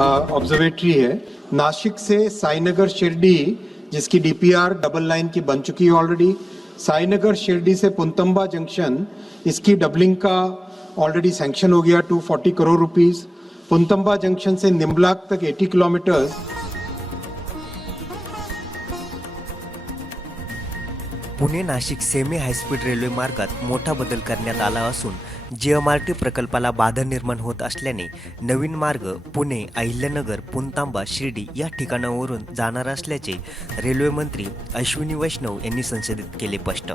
Observatory है। नासिक से साईनगर शिरडी जिसकी DPR double line की बन चुकी है ऑलरेडी। साईनगर शिरडी से पुनतंबा जंक्शन इसकी डबलिंग का ऑलरेडी सैंक्शन हो गया 240 करोड़ रुपीस। पुनतंबा जंक्शन से निम्बलाक तक 80 kilometres. Pune Nashik semi high speed railway मार्गात मोठा बदल करण्यात आला असून जीएमआरटी प्रकल्पाला बाधा निर्माण होत असल्याने नवीन मार्ग पुणे, अहिल्यानगर, पुणतांबा, शिर्डी या ठिकाणावरून जाणार असल्याचे रेल्वे मंत्री अश्विनी वैष्णव यांनी संसदेत केले स्पष्ट।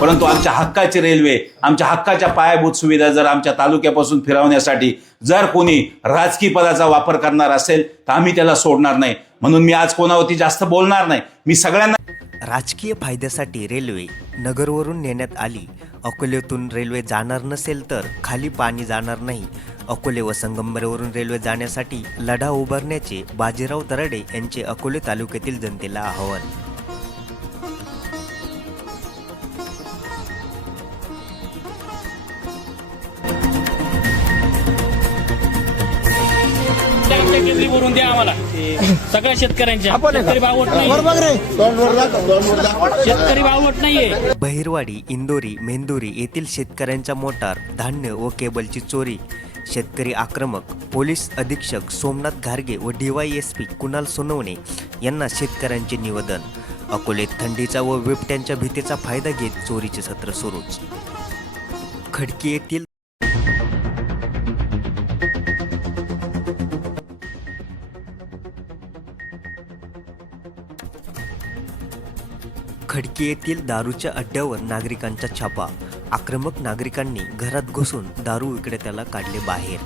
परंतु आमच्या हक्काची रेल्वे, आमच्या हक्काच्या पायाभूत सुविधा जर आमच्या तालुक्यापासून फिरवण्यासाठी जर कोणी राजकीय पदाचा वापर करणार असेल तर आम्ही त्याला सोडणार नाही। म्हणून मी आज कोणावरती जास्त बोलणार नाही। मी सगळ्यांना राजकीय फायद्यासाठी रेल्वे नगरवरून नेण्यात आली। अकोल्यातून रेल्वे जाणार नसेल तर खाली पाणी जाणार नाही। अकोले व संगमनेरवरून रेल्वे जाण्यासाठी लढा उभारण्याचे बाजीराव तराडे यांचे अकोले तालुक्यातील जनतेला आवाहन। केंद्री भरून द्या आम्हाला सगळ्या शेतकऱ्यांच्या। शेतकरी बावट नाही, शेतकरी बावट नाहीये। बहिरवाडी, इंदोरी, मेंदुरी येथील शेतकऱ्यांचा मोटार, धान्य व केबलची चोरी। शेतकरी आक्रमक। पोलीस अधीक्षक सोमनाथ घारगे व DYSP कुणाल सोनवणे यांना शेतकऱ्यांचे निवेदन। अकोलेत थंडीचा व बिबट्यांच्या भीतीचा फायदा घेत चोरीचे सत्र सुरूच। खडकी येथील खडकी येथील दारूच्या अड्ड्यावर नागरिकांचा छापा। आक्रमक नागरिकांनी घरात घुसून दारू विक्रेत्याला काढले बाहेर।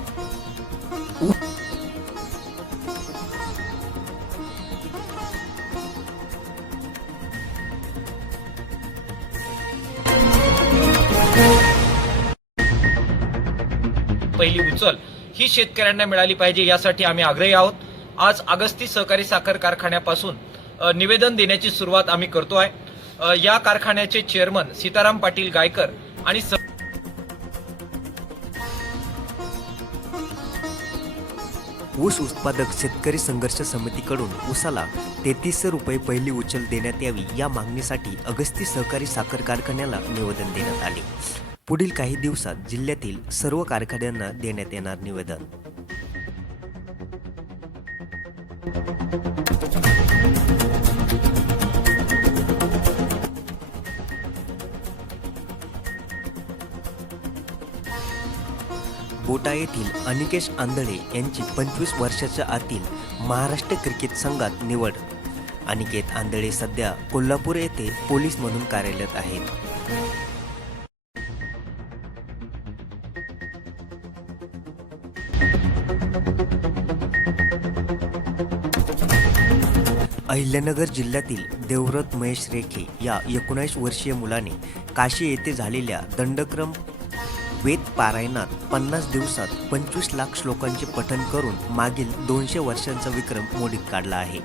पहिली उचल ही शेतकऱ्यांना मिळाली पाहिजे यासाठी आम्ही आग्रही आहोत। आज अगस्ती सहकारी साखर कारखान्यापासून निवेदन देण्याची सुरुवात आम्ही करतोय। या कारखान्याचे चेअरमन सीताराम पाटील गायकर आणि ऊस उत्पादक शेतकरी संघर्ष समितीकडून ऊसाला 3300 रुपये पहिली उचल देण्यात यावी या मागणीसाठी अगस्ती सहकारी साखर कारखान्याला निवेदन देण्यात आले। पुढील काही दिवसात जिल्ह्यातील सर्व कारखान्यांना देण्यात येणार निवेदन। बोटा येथील अनिकेश आंधळे यांची 25 वर्षाच्या आतील महाराष्ट्र क्रिकेट संघात निवड। अनिकेत आंधळे सध्या कोल्हापूर येथे पोलीस म्हणून कार्यरत आहेत। अहिल्यानगर जिल्ह्यातील देवव्रत महेश रेखे या 19 वर्षीय मुलाने काशी येथे झालेल्या दंडक्रम वेद पारायणात 50 दिवसात 25 लाख श्लोकांचे पठण करून मागील 200 वर्षांचा विक्रम मोडीत काढला आहे।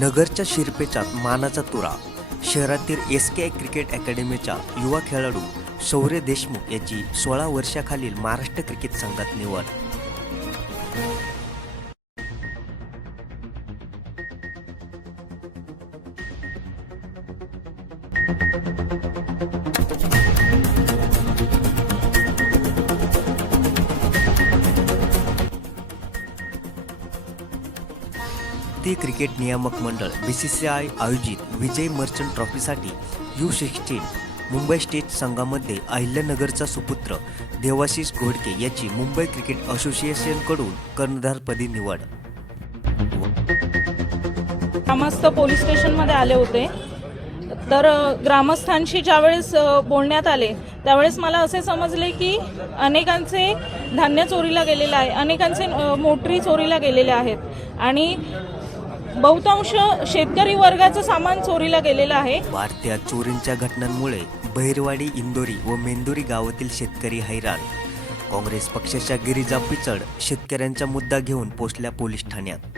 नगरच्या शिरपेचात मानाचा तुरा। शहरातील SKI क्रिकेट अकॅडमीच्या युवा खेळाडू शौर्य देशमुख याची 16 वर्षाखालील महाराष्ट्र क्रिकेट संघात निवड। क्रिकेट नियामक मंडळ BCCI आयोजित विजय मर्चंट ट्रॉफीसाठी U16 मुंबई स्टेट संघामध्ये अहिल्यानगरचा सुपुत्र देवाशिष घोडके याची मुंबई क्रिकेट असोसिएशनकडून कर्णधारपदी निवड। ग्रामस्थ पोलीस स्टेशनमध्ये आले होते, तर ग्रामस्थांशी ज्यावेळेस बोलण्यात आले त्यावेळेस मला असे समजले की अनेकांचे धान्य चोरीला गेलेलं आहे, अनेकांचे मोटरी चोरीला गेलेल्या आहेत आणि बहुतांश शेतकरी वर्गाचं सामान चोरीला गेलेलं आहे. वाढत्या चोरींच्या घटनांमुळे बहिरवाडी, इंदोरी व मेंदुरी गावातील शेतकरी हैराण. काँग्रेस पक्षाच्या गिरिजा पिचड शेतकऱ्यांचा मुद्दा घेऊन पोहोचल्या पोलीस ठाण्यात.